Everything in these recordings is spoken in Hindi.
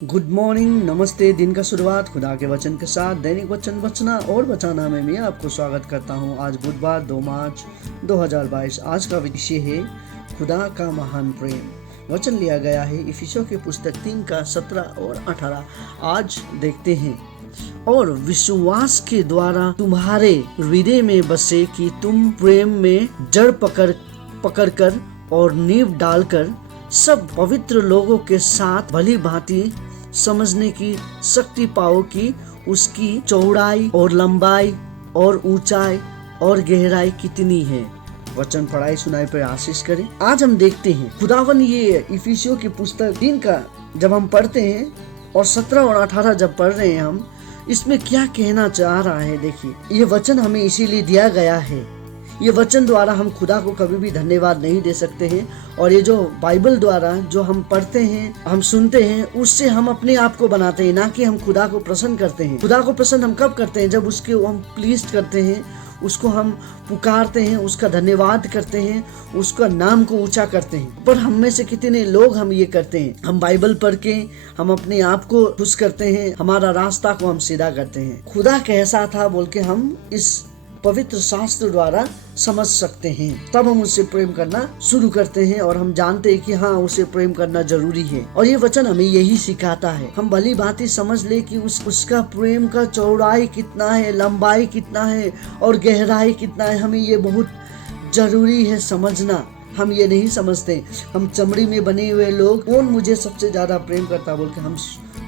गुड मॉर्निंग, नमस्ते। दिन का शुरुआत खुदा के वचन के साथ दैनिक वचन बचना और बचाना में मैं आपको स्वागत करता हूं। आज बुधवार 2 मार्च 2022। आज का विषय है खुदा का महान प्रेम। वचन लिया गया है इफिसियों की पुस्तक 3 का 17 और 18। आज देखते हैं। और विश्वास के द्वारा तुम्हारे हृदय में बसे कि तुम प्रेम में जड़ पकड़ कर और नींव डालकर सब पवित्र लोगों के साथ भली भांति समझने की शक्ति पाओ कि उसकी चौड़ाई और लंबाई और ऊंचाई और गहराई कितनी है। वचन पढ़ाई सुनाई पर आशीष करें। आज हम देखते हैं खुदावन ये इफिसियों की पुस्तक 3 का जब हम पढ़ते हैं और 17 और 18 जब पढ़ रहे हैं हम, इसमें क्या कहना चाह रहा है। देखिए, ये वचन हमें इसीलिए दिया गया है। ये वचन द्वारा हम खुदा को कभी भी धन्यवाद नहीं दे सकते हैं। और ये जो बाइबल द्वारा जो हम पढ़ते हैं, हम सुनते हैं, उससे हम अपने आप को बनाते हैं, ना कि हम खुदा को प्रसन्न करते हैं। खुदा को प्रसन्न हम कब करते हैं? जब उसके हम प्लीज करते हैं, उसको हम पुकारते हैं, उसका धन्यवाद करते हैं, उसका नाम को ऊंचा करते हैं। पर हम में से कितने लोग हम ये करते हैं? हम बाइबल पढ़ के हम अपने आप को खुश करते हैं, हमारा रास्ता को हम सीधा करते हैं। खुदा कैसा था बोल के हम इस पवित्र शास्त्र द्वारा समझ सकते हैं। तब हम उससे प्रेम करना शुरू करते हैं और हम जानते हैं कि हाँ, उसे प्रेम करना जरूरी है। और ये वचन हमें यही सिखाता है। हम भली भांति समझ ले कि उसका प्रेम का चौड़ाई कितना है, लंबाई कितना है और गहराई कितना है। हमें ये बहुत जरूरी है समझना। हम ये नहीं समझते। हम चमड़ी में बने हुए लोग, कौन मुझे सबसे ज्यादा प्रेम करता बोल के हम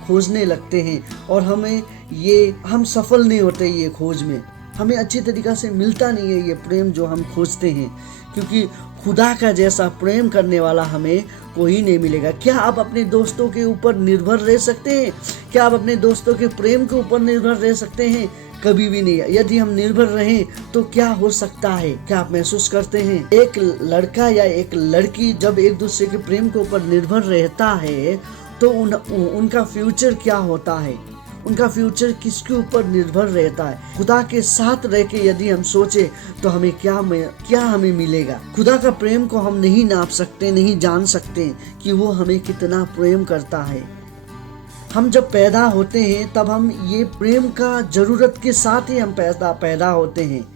खोजने लगते हैं और हम सफल नहीं होते ये खोज में। हमें अच्छी तरीका से मिलता नहीं है ये प्रेम जो हम खोजते हैं, क्योंकि खुदा का जैसा प्रेम करने वाला हमें कोई नहीं मिलेगा। क्या आप अपने दोस्तों के ऊपर निर्भर रह सकते हैं? क्या आप अपने दोस्तों के प्रेम के ऊपर निर्भर रह सकते हैं? कभी भी नहीं। यदि हम निर्भर रहें तो क्या हो सकता है? क्या आप महसूस करते हैं एक लड़का या एक लड़की जब एक दूसरे के प्रेम के ऊपर निर्भर रहता है तो उनका फ्यूचर क्या होता है? उनका फ्यूचर किसके ऊपर निर्भर रहता है? खुदा के साथ रह के यदि हम सोचे तो हमें क्या हमें मिलेगा? खुदा का प्रेम को हम नहीं नाप सकते, नहीं जान सकते कि वो हमें कितना प्रेम करता है। हम जब पैदा होते हैं तब हम ये प्रेम का जरूरत के साथ ही हम पैदा होते हैं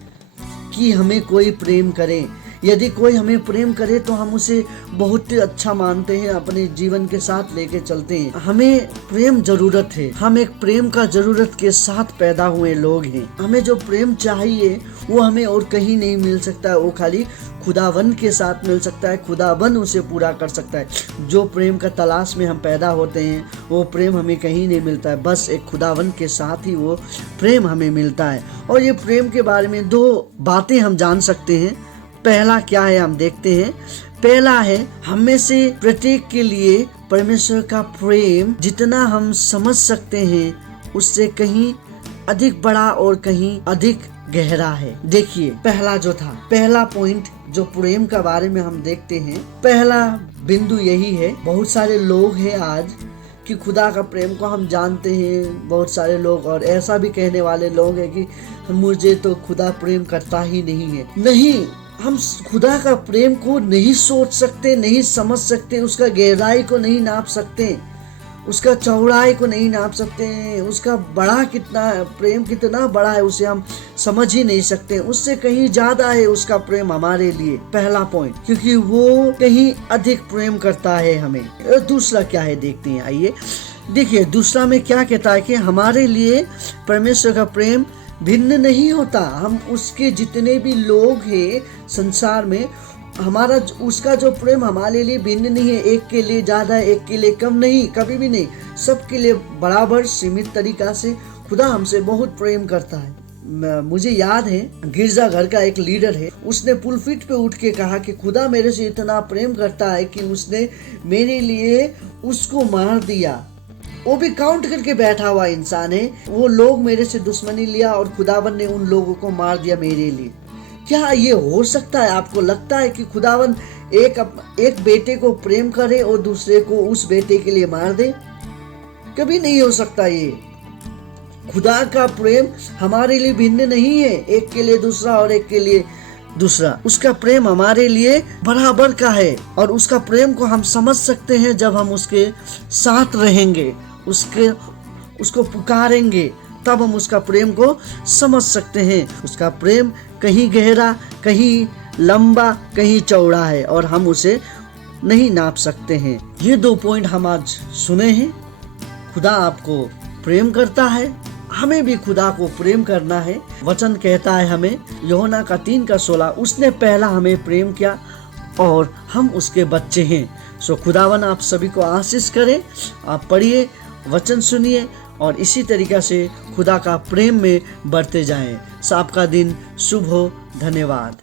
कि हमें कोई प्रेम करे। यदि कोई हमें प्रेम करे तो हम उसे बहुत ही अच्छा मानते हैं, अपने जीवन के साथ लेके चलते हैं। हमें प्रेम जरूरत है। हम एक प्रेम का जरूरत के साथ पैदा हुए लोग हैं। हमें जो प्रेम चाहिए वो हमें और कहीं नहीं मिल सकता है, वो खाली खुदावन के साथ मिल सकता है। खुदावन उसे पूरा कर सकता है। जो प्रेम का तलाश में हम पैदा होते हैं वो प्रेम हमें कहीं नहीं मिलता है, बस एक खुदावन के साथ ही वो प्रेम हमें मिलता है। और ये प्रेम के बारे में 2 बातें हम जान सकते हैं। पहला क्या है हम देखते हैं। पहला है, हम में से प्रत्येक के लिए परमेश्वर का प्रेम जितना हम समझ सकते हैं उससे कहीं अधिक बड़ा और कहीं अधिक गहरा है। देखिए, पहला पॉइंट जो प्रेम का बारे में हम देखते हैं, पहला बिंदु यही है। बहुत सारे लोग हैं आज कि खुदा का प्रेम को हम जानते हैं, बहुत सारे लोग, और ऐसा भी कहने वाले लोग हैं कि मुझे तो खुदा प्रेम करता ही नहीं है। नहीं, हम खुदा का प्रेम को नहीं सोच सकते, नहीं समझ सकते, उसका गहराई को नहीं नाप सकते, उसका चौड़ाई को नहीं नाप सकते, उसका प्रेम कितना बड़ा है उसे हम समझ ही नहीं सकते। उससे कहीं ज्यादा है उसका प्रेम हमारे लिए। पहला पॉइंट, क्योंकि वो कहीं अधिक प्रेम करता है हमें। दूसरा क्या है देखते हैं, आइए देखिए। दूसरा में क्या कहता है कि हमारे लिए परमेश्वर का प्रेम भिन्न नहीं होता। हम उसके जितने भी लोग हैं संसार में, उसका जो प्रेम हमारे लिए भिन्न नहीं है। एक के लिए ज्यादा, एक के लिए कम नहीं, कभी भी नहीं। सबके लिए बराबर सीमित तरीका से खुदा हमसे बहुत प्रेम करता है। मुझे याद है, गिरजा घर का एक लीडर है, उसने पुलपिट पे उठ के कहा कि खुदा मेरे से इतना प्रेम करता है कि उसने मेरे लिए उसको मार दिया। वो भी काउंट करके बैठा हुआ इंसान है। वो लोग मेरे से दुश्मनी लिया और खुदावन ने उन लोगों को मार दिया मेरे लिए। क्या ये हो सकता है? आपको लगता है कि खुदावन एक बेटे को प्रेम करे और दूसरे को उस बेटे के लिए मार दे? कभी नहीं हो सकता। ये खुदा का प्रेम हमारे लिए भिन्न नहीं है, एक के लिए दूसरा और एक के लिए दूसरा। उसका प्रेम हमारे लिए बराबर का है और उसका प्रेम को हम समझ सकते हैं जब हम उसके साथ रहेंगे, उसको पुकारेंगे, तब हम उसका प्रेम को समझ सकते हैं। उसका प्रेम कहीं गहरा, कहीं लंबा, कहीं चौड़ा है और हम उसे नहीं नाप सकते हैं। ये 2 पॉइंट हम आज सुने हैं। खुदा आपको प्रेम करता है, हमें भी खुदा को प्रेम करना है। वचन कहता है हमें, यूहन्ना का 3:16, उसने पहला हमें प्रेम किया और हम उसके बच्चे हैं। सो खुदावन आप सभी को आशीष करे। आप पढ़िए, वचन सुनिए और इसी तरीक़ा से खुदा का प्रेम में बढ़ते जाएं। आपका दिन शुभ हो। धन्यवाद।